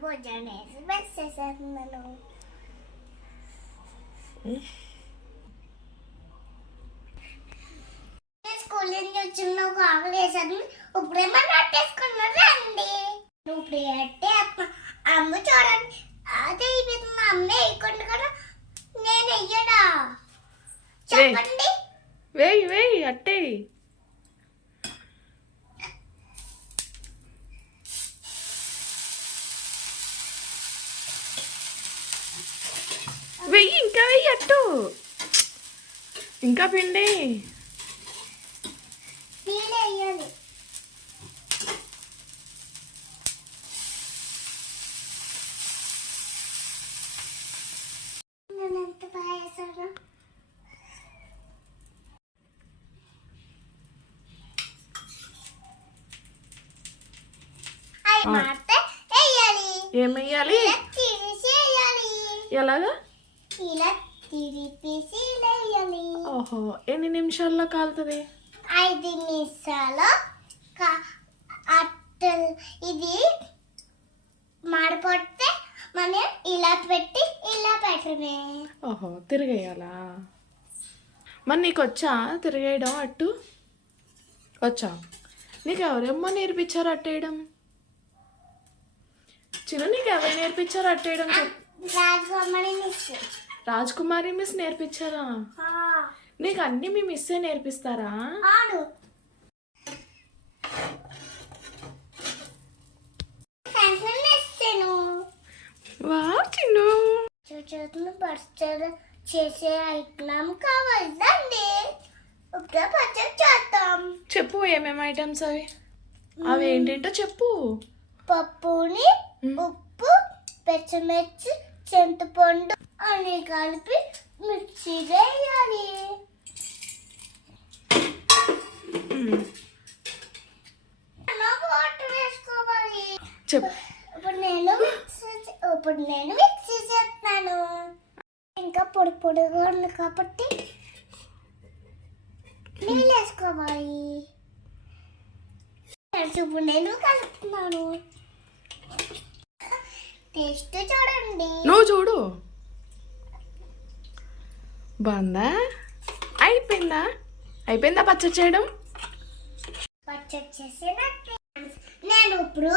భోజనం వేసి బస్ చేసేస్తున్నాను స్కూల్ నుంచి వచ్చిన ఒక ఆకలి వేసాను ఇప్పుడేమో నట్టేసుకున్నాను రండి నువ్వు ఇప్పుడు అంటే అమ్మ చూడండి అదే మా అమ్మ వేయకుండా కదా నేను వెయ్యడా చెప్పండి వేయి వేయి అట్టే వెయ్యి ఇంకా వెయ్యి అట్టు. ఇంకా పిండి. ఏమెయ్యాలి ఎలాగా? ఇలా తిరిపేసి వేయాలి ఓహో ఎన్ని నిమిషాల్లో కాలుతుంది? ఐదు నిమిషాలు అట్టలు. ఇది మాడిపోతే మనం ఇలా పెట్టి ఇలా పెట్టమే ఓహో తిరిగేయాలా? మరి నీకు వచ్చా తిరిగేయడం అట్టు? వచ్చా? నీకు ఎవరేమ్మో నేర్పించారు అట్టేయడం? చిన్న నీకు ఎవరు నేర్పించారు అట్టేయడం చెప్పు. రాజకమ్మని మిస్. రాజ్ కుమారి మిస్ నేర్పించారా? నీకు అన్ని మీ మిస్సే నేర్పిస్తారా? చిన్ను. చూచుతున్న బర్స్టర్ చేసే ఐటమ్ కావాలండి ఇప్పుడు పచ్చడి చేద్దాం. చెప్పు ఏమేమి ఐటమ్స్ అవి? అవి ఏంటంటో చెప్పు. పప్పుని. ఉప్పు పచ్చిమిర్చి చింతపండు అని కలిపి మిక్సీ వేయాలి. వేసుకోవాలి. ఇప్పుడు నేను ఇప్పుడు నేను మిక్సీ చేస్తాను. ఇంకా పొడి పొడిగా ఉంది కాబట్టి నీళ్ళు వేసుకోవాలి. ఇప్పుడు నేను కలుపుతున్నాను. టేస్ట్ చూడండి. నువ్వు చూడు. బాగుందా? అయిపోయిందా? అయిపోయిందా పచ్చడి చేయడం? పచ్చడి నేను ఇప్పుడు